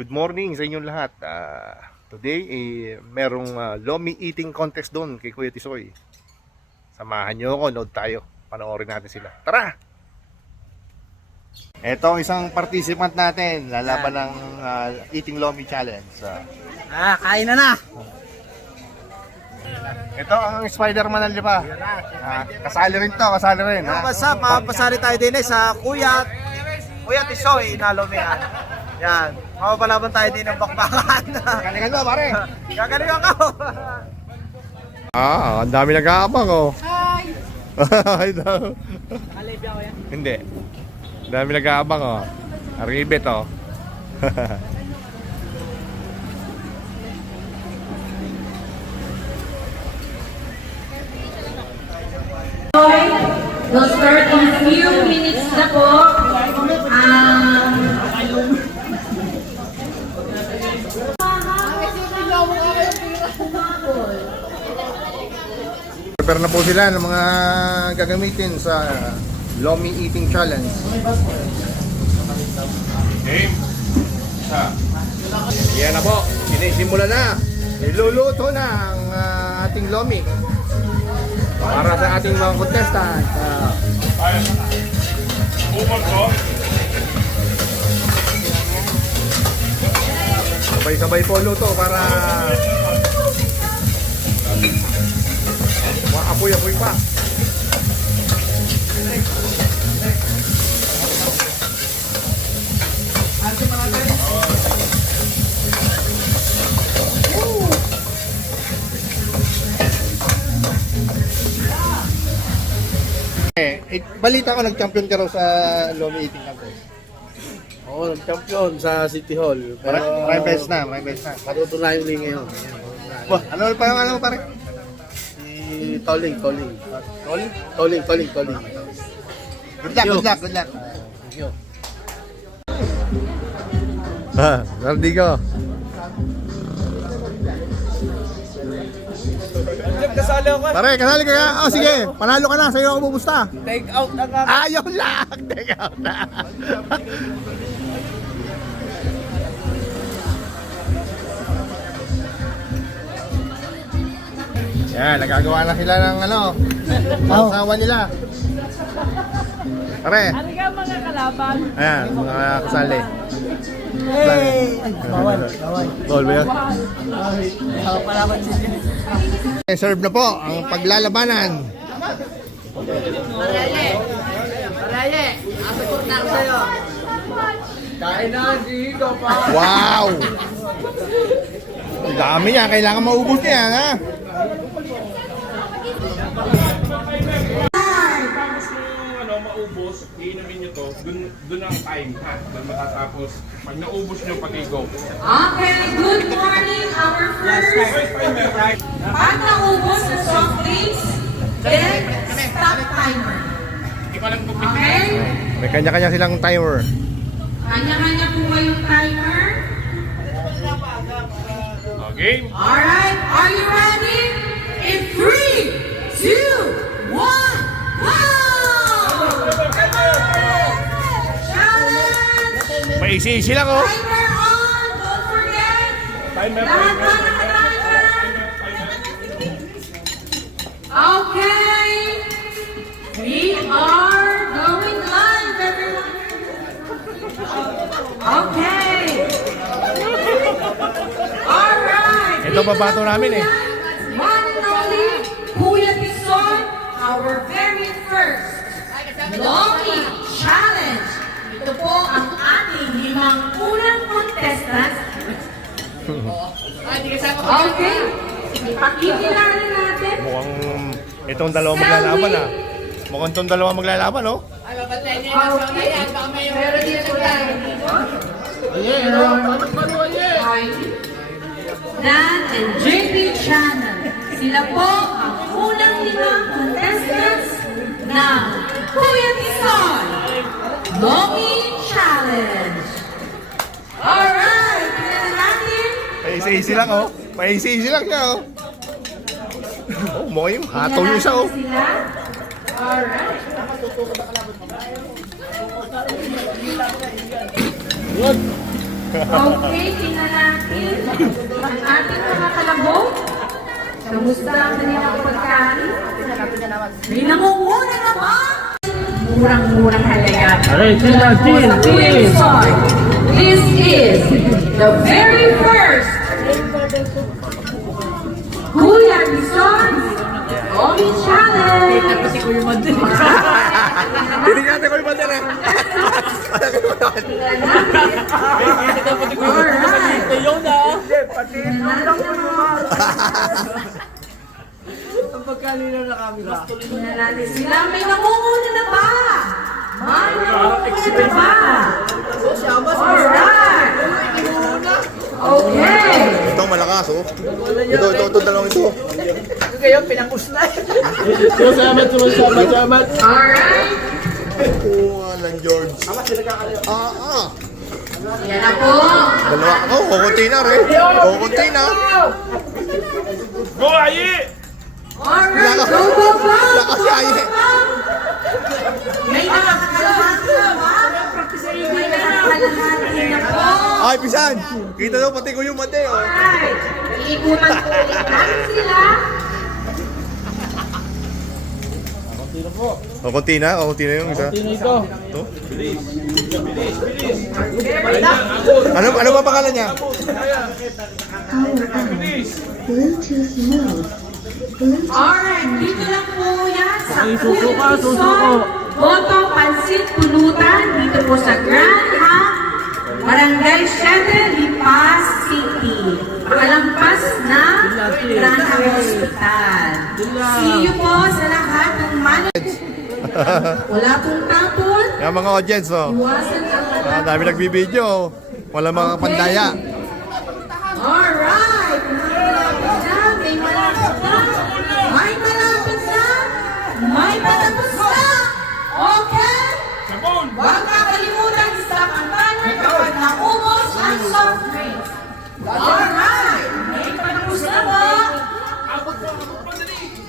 Good morning sa inyong lahat. Today, merong Lomi eating contest doon kay Kuya Tisoy. Samahan nyo ako, load tayo. Panoorin natin sila. Tara! Ito ang isang participant natin. Lalaban ng Eating Lomi Challenge. Kain na! Ito ang Spider-Man ng lipa. Kasali rin to, kasali rin. What's up? Mapasali tayo din sa Kuya Tisoy na Lomihan. Yan. Mapapalaban tayo din ng bakbakan. Galingan mo, pare! Gagaling ako! Ang dami nag-aabang, oh. Hi! Hi daw. Nakalive ako yan? Hindi. Ang dami nag-aabang, oh. Aribet, oh. We'll start in a few minutes na po. Prepare na po sila ng mga gagamitin sa Lomi Eating Challenge. Game. Yan na po. Sinisimula na. Niluluto na ang ating Lomi. Para sa ating mga contestant. Sabay-sabay po luto para apoy-apoy pa. Balita ko nag-champion ka raw sa Lomi Eating Contest. Oo, nag-champion sa City Hall. Maraming beses na, maraming beses na. Patutunayan ulit ngayon. Ano pa yung ano pare? Si Toling. Toling? Toling. Good luck, good luck, good luck. Thank you. Nardigo. Kasali ako. Pare, kasali ka. Oh, sige. Panalo ka na. Sa'yo ako bubusta. Take out na nga. Ayaw lang. Take out na. Yan, nagagawa na sila ng ano. Asawa nila. Pare. Ano ka mga kalaban? Ayan, mga kasali. Hey! Bawal. Bawal ba yun? Palaban siya. Serve na po ang paglalabanan. Paraye, asapot na ako sa'yo. Kain na, dito pa. Wow! Ang dami niya. Kailangan maubos niya, ha? Maubos, iinumin nyo to, dun ang time ha, dun matatapos. Pag naubos nyo, pag-go. Okay, good morning, our first. Pag naubos sa soft drinks, then stop timer. Hindi ko alam kung Okay? May kanya-kanya silang timer. Kanya-kanya po kayong timer. game. Alright, are you ready? In 3, 2, 1, go! Challenge! Maisi-isi lang, oh. Timer on! Don't forget! Timer. Lahat na naka-timer! Okay! We are going live, everyone! Okay! Alright! Ito babato namin, eh. One and only, Kuya Tisoy, our very first Lomi Challenge. Ito po ang ating 5 unang contestants. Okay, ipakikilala natin. Mukhang itong dalawa maglalaban, ah. Mukhang itong dalawa maglalaban, oh. Okay, meron dito tayo dito. Dan and JP Channel. Sila po ang unang 5 contestants ng Kuya Tisoy Lomi Challenge. Alright, tingnan natin. Paisi-isi lang, oh. Paisi-isi lang siya, oh. Oh, mukhang yung hataw yung isa, oh. Sila. Alright. Okay, tingnan natin ang ating mga kalabog. Kamusta ang kanilang pagkain? May nangunguna na ba? Murang-murang halaga. This is the very first Kuya Bison's Omi Challenge. Hindi natin ko yung bandera. Ang pagkalino na camera. Tingnan natin sila. May nangunguna na ba? May nangunguna na ba? Alright. Okay. Ito malakas, oh. Ito, dalawang ito. Ngayon, pinanguslay. Alright. Walang George. Yan na po. Dalawa ako, kukunti na rin. Kukunti na. Go, Ayi! Alright. Go, go, go. Lakas si Aye. May nakakalahati na ba? May nakakalahati na po. Ay, pisan. Kita daw, pati ko yung mate, oh. Alright. Iikutan po ulit natin sila. Kukunti na yung isa. Ito. Ano ba pangalan niya? Alright, dito lang po yan sa Quezon, Boto, Pansit, Pulutan, dito po sa Grand Hub, Barangay 7, Lipas City. Pakalampas na Grand Hub Hospital. See you po sa lahat ng managers. Wala pong tapon. Yung mga audience, oh. Iwasan ang Dami nagbibideo, oh. Wala mga pandaya. Alright! Malapit na, may malapit na, may malapit na, may patapos na! Okay? Sabon! Huwag kakalimutan stop ang timer kapag naubos ang soft drinks. Alright! May patapos na ba?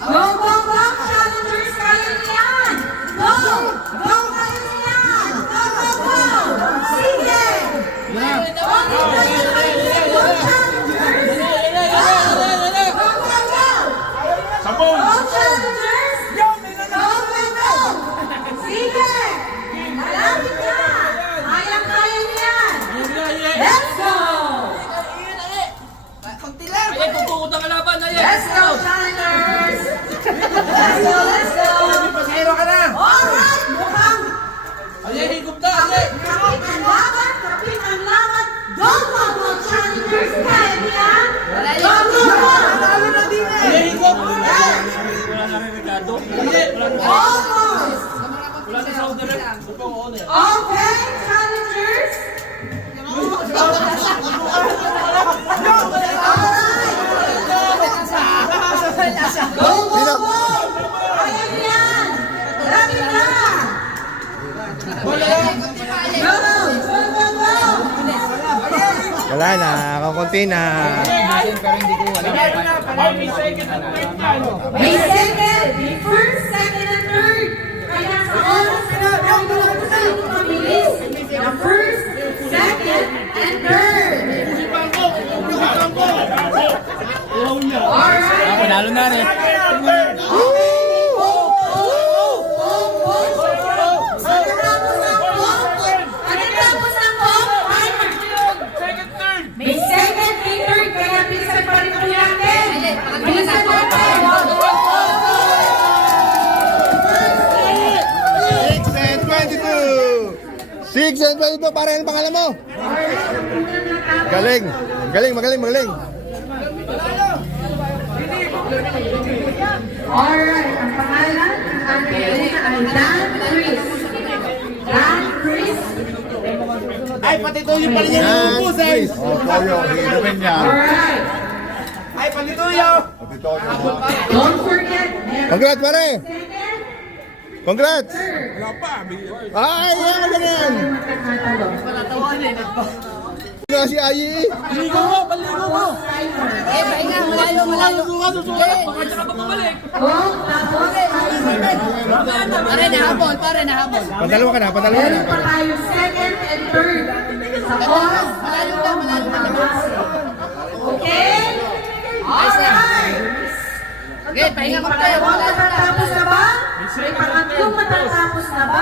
Go, go, go! Challengers, kaya niyan! Go! Go, kaya niyan! Go, go, go! Sige! Sabon! Go, challengers! Go, go, go! Sige! Malapit na! Kaya niyan! Let's go! Let's go, challengers! Let's go! Pasahero ka na. Alright! Mukhang Higop na. kapit ang laban! Kapit ang laban! Go, go, go, challengers! Kaya niyan! Go, go, go! Higop. Almost! Okay, challengers! Go, go, go! Kaya niyan! Dami na! Go, go, go, go! Wala na, kukunti na. May second, may first, second, and third. Kaya sa oras na mabilis, the first, second, and third. Alright. Panalo na rin. Pagkatapos ng may second, may third, kaya bilisan pa rin po natin. Bilisan natin. 6 and 22, para yung pangalan mo. Galing. Magaling. Alright, ang pangalan ng ating ay Dan Chris. Dan Chris. Ay, pati Toyo pa rin yan yung ubus eh. Toyo, hinumin niya. Alright. Ay, pati Toyo. Don't forget, Congrats, pare. second, Congrats. Wala pa. Ay, yan, ganyan. Nga si Ayi. Paligo mo, paligo mo. Malayo. Pare nahabol. Pandalawa ka na. meron pa tayo second and third. Sa oras, May pangatlong matatapos na ba?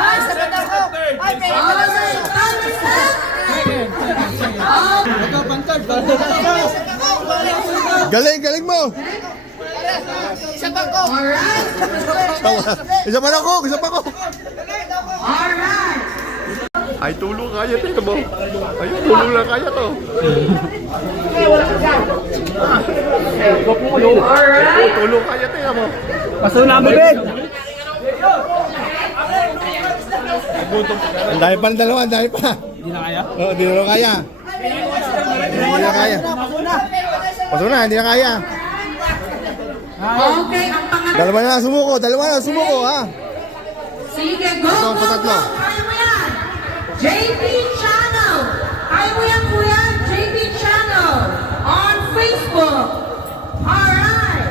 Galing, galing mo! Alright. Isa pa ako, isa pa ako! Alright. Ay, tulong kaya ito mo. Ay, tulong lang kaya to. Alright. Tulong kaya ito mo. Ang dami pa ng dalawa, ang dami pa. Hindi na kaya? Oo, hindi na kaya. Hindi na kaya. Paso na, hindi na kaya. Okay, ang pangatlong. Dalawa na sumuko, ha? Sige, go, Ito, go, go. patatlo. Kaya mo yan. JP Channel. Kaya mo yan, kuya. JP Channel. On Facebook. Alright.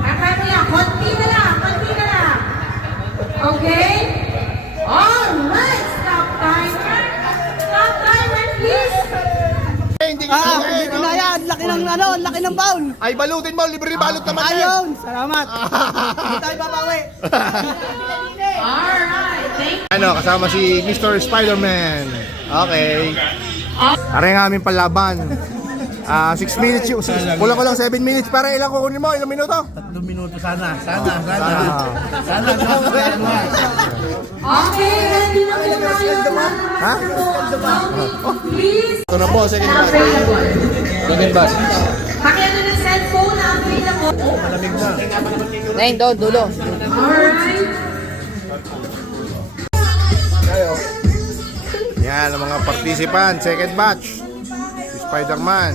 Kaya mo yan. Konti na lang. Konti na lang. Okay? Alright. Stop timer. Stop timer, please. Hindi ka Hindi na yan. Laki ng ano, laki ng bowl. Ay, balutin mo. Libre balot naman eh. Ayun, salamat. Hindi tayo babawi. Alright. Thank you. Ano, kasama si Mr. Spider-Man. Okay. Aray ang aming palaban. 6 minutes yun. Kulang ko lang 7 minutes. Para ilang kukunin mo? Ilang minuto? 3 minuto sana. Sana. Okay, ready na po tayo. Ha? Please. Ito na po, second batch. Available. Second batch. Pakiano ng cellphone na available. Nain, dulo. Alright. Yan ang mga participant. Second batch. Si Spider-Man.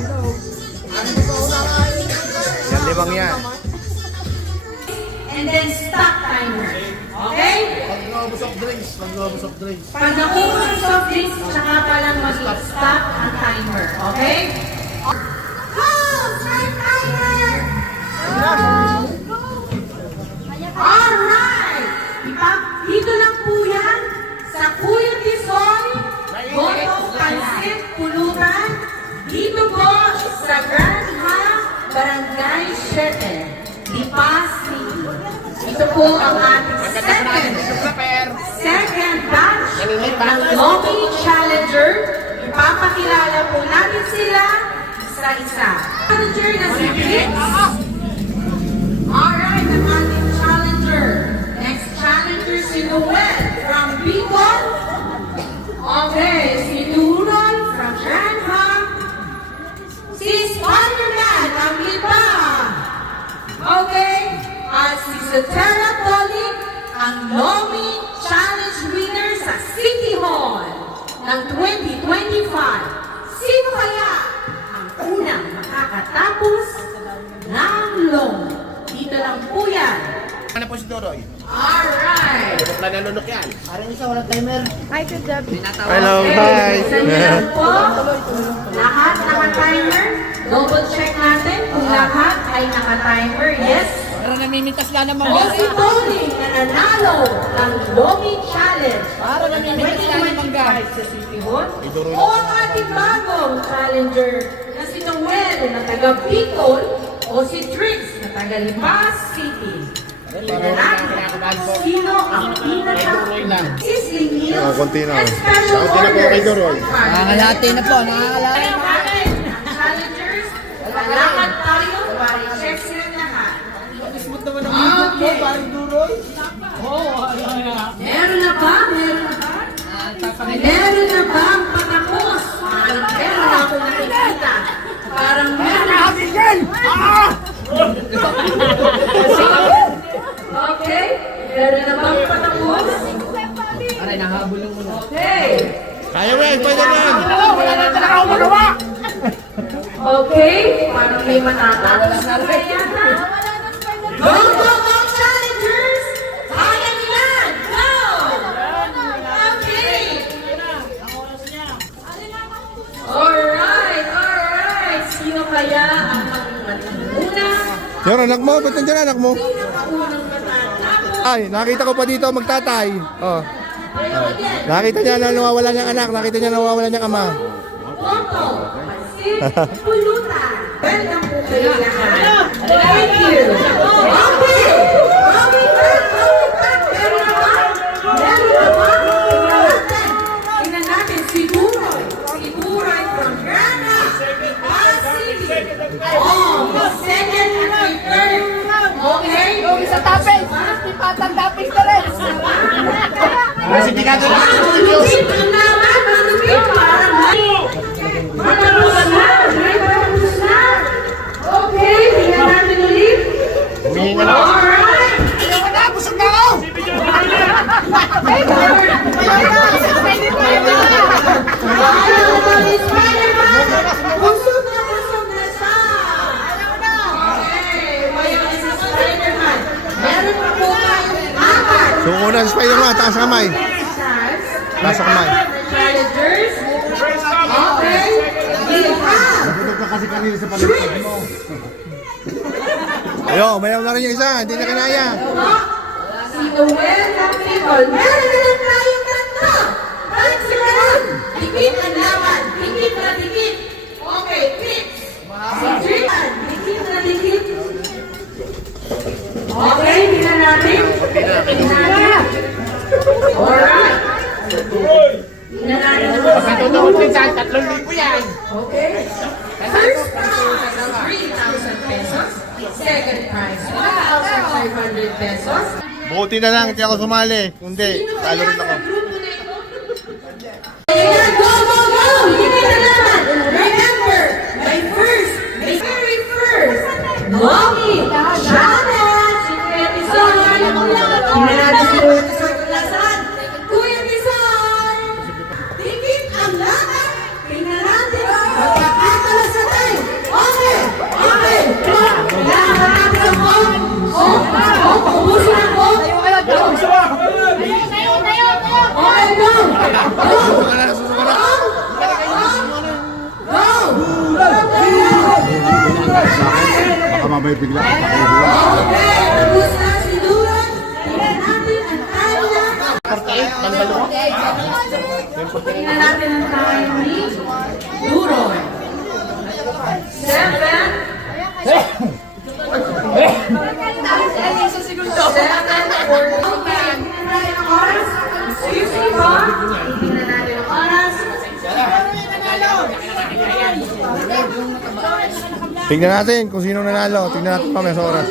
Yan, limang yan. And then stop timer. Okay? Pag naubos of drinks. Pag naubos ang soft drinks, tsaka pa lang mag-stop ang timer. Okay? Go! Start timer! Alright! Dito lang po yan sa Kuya Tisoy, Goto, Pansit, Pulutan. Dito po sa Grand Hang, Barangay 7, Lipa City. Ito po ang ating second batch ng Lomi Challenger. Ipapakilala po natin sila isa-isa. Challenger na si Vince. Alright, ang ating challenger. Next challenger si Noel from Bicol. Okay, si Durol from Grand Hang. Si Spider-Man ng Lipa. Okay, at si Sotera Tolic, ang Lomi Challenge winner sa City Hall ng 2025. Sino kaya ang unang makakatapos ng Lomi? Dito lang po yan. Ano po si Doroy? Alright. Nananunok yan. Hello, hi. Sandali po. Lahat naka-timer. Double check natin kung lahat ay naka-timer. Yes. Pero namimitas lang naman. O si Tony na nanalo ng Lomi Challenge. Para namimitas lang naman ga. Sa City Hall. O ang ating bagong challenger na si Noel na taga Bicol o si Trix na taga Lipa City. Tingnan natin kung sino ang pinaka-sizzling meals konti na. and special Konti na po kay orders. Doroy. Nangangalate na po, nangangalate. Ang natin, ang challengers, lalakad tayo para i-check sila lahat. Okay. Meron na ba? Meron na ba? Meron na ba ang patapos? Parang meron na ako nakikita. Parang meron na. Okay. Meron na ba ang patapos? Aray, nahabol mo na. Okay. Kaya mo, Spider-Man. Wala na talaga ako magawa. Okay. Parang may matatapos na yata. Go, go, go, challengers! Kaya nila! Go! Okay! Alright, alright! Sino kaya ang magmuna? Yan, anak mo. Ba't nandiyan anak mo? Sino ang unang matatapos? Ay, nakita ko pa dito magtatay. Oh. Nakita niya na nawawala niyang anak. Nakita niya na nawawala niyang ama. Boto, Pansit, Pulutan. Welcome po kayo lahat. Thank you. Okay! Going back, going back. Tandapis na rin. Manupit ang naman, manupit para matapos na. May matapos na. Okay, tingnan natin ulit. Alright. Busog na ako. Spider-Man, busog na siya. Okay, mayroon isa Spider-Man. Meron pa po tayong apat. So, una si Spider-Man, taas ang kamay. Taas ang kamay. Challengers. Okay, we have Ayo, mayaw na rin yung isa, hindi na kinaya. si Noel Capitol. Meron na lang tayong tatlo. Tansiran. Dikit ang laban. Dikit na dikit. Okay, tips. Si Trian. Dikit na dikit. Okay, tingnan natin. Tingnan natin. Alright. Tingnan natin. Pagkatutunod minsan, 3,000 yan. Okay. First prize, 3,000 pesos. Second prize, 1,500 pesos. Buti na lang, hindi ako sumali. Kundi, talo rin ako. Ayan, go, go, go! Hindi na naman. Remember, my very first, Mommy Challenge! Kuya Tison! Hindi natin si Kuya Tison kung nasaan. Kuya Tison! Dikit ang lahat. Tingnan natin. Magkakatalas tayo. Okay! Okay! Kailangan natin ang paubusin ang Okay, go! Go! Baka mamay bigla. Okay, tapos na si Duran. Tingnan natin ang time niya. Tingnan natin ang time ni Duron. 7:40. Tingnan natin ang oras. Tingnan natin kung sino nanalo. Tingnan natin pa may sa oras.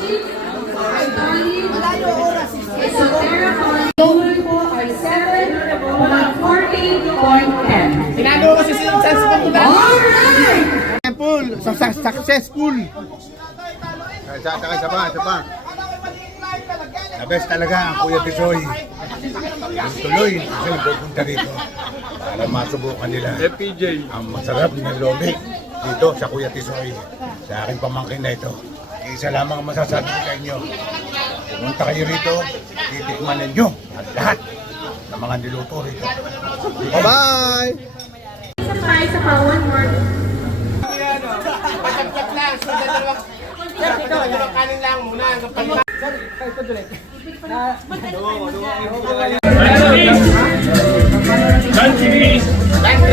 Sinado ko si Sinsan sa pagkutan. Successful. Isa pa. The best talaga ang Kuya Tisoy. Ang tuloy kasi pupunta dito para masubukan nila FPJ. ang masarap na lomi dito sa Kuya Tisoy. Sa aking pamangkin na ito. Isa lamang ang masasabi ko sa inyo. Pumunta kayo rito, titikman ninyo at lahat ng mga niluto rito. Bye-bye! Isa pa, isa pa, one more. Patagpag lang. Dalawang kanin lang muna.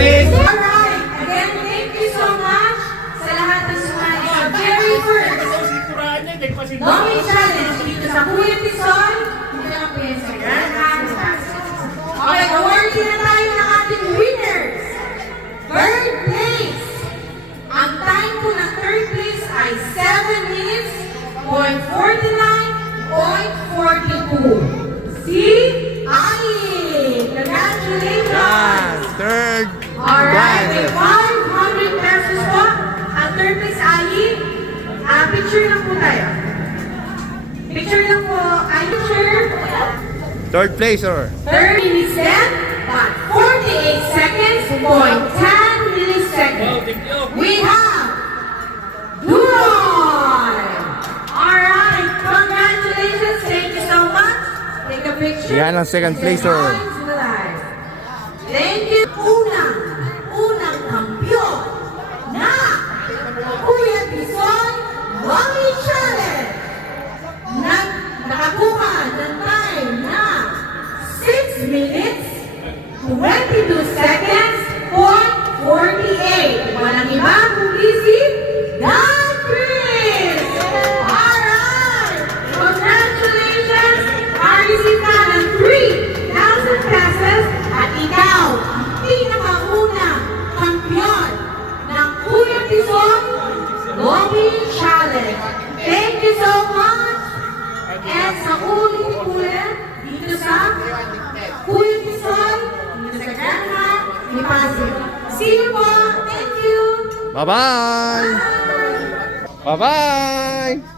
Alright, again, thank you so much sa lahat ng sumali sa very first Mommy Challenge dito sa Kuya Tison, dito na po yan sa Grand Hands Basket. Okay, awarding na tayo ng ating winners. Third place. Ang time po ng third place ay 7 minutes, 0.49.42. Si Ayin! Congratulations! Third! Alright, may 500 pesos po. Ang third place Ayin. Picture lang po tayo. Picture lang po. Picture. Third placer. 30 minutes then, but 48 seconds, 0.10 milliseconds. We have Duron! Alright, congratulations. Thank you so much. Take a picture. Yan ang second placer. Thank you. Unang kampiyon na Kuya Tison Mommy Challenge. Nakakuha ng time na 6 minutes, 22 seconds, 0.48. Walang iba kundi si Dan Chris! Alright! Congratulations! Receive ka ng 3,000 pesos. ni Pasig. See you po! Thank you! Bye-bye! Bye-bye!